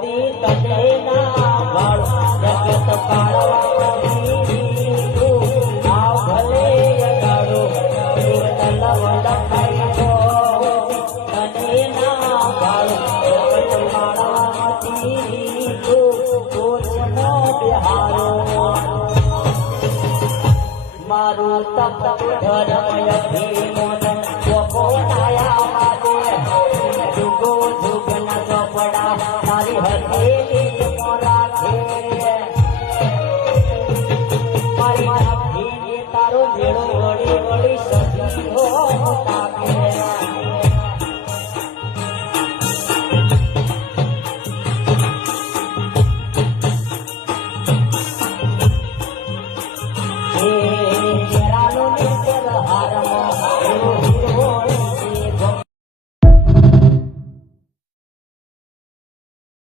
દી તને ના ભાળ જગત પાળવાની આ ભલે અગાડો કીર્તન વડખાઈ ગો તને ના ભાળ જગત પાળવાની કોચનો બિહારો મારું તપ ધર્મ અભિમોન લોકો નાયા માટે જુગો જુગના ચોપડા તારી હથેલી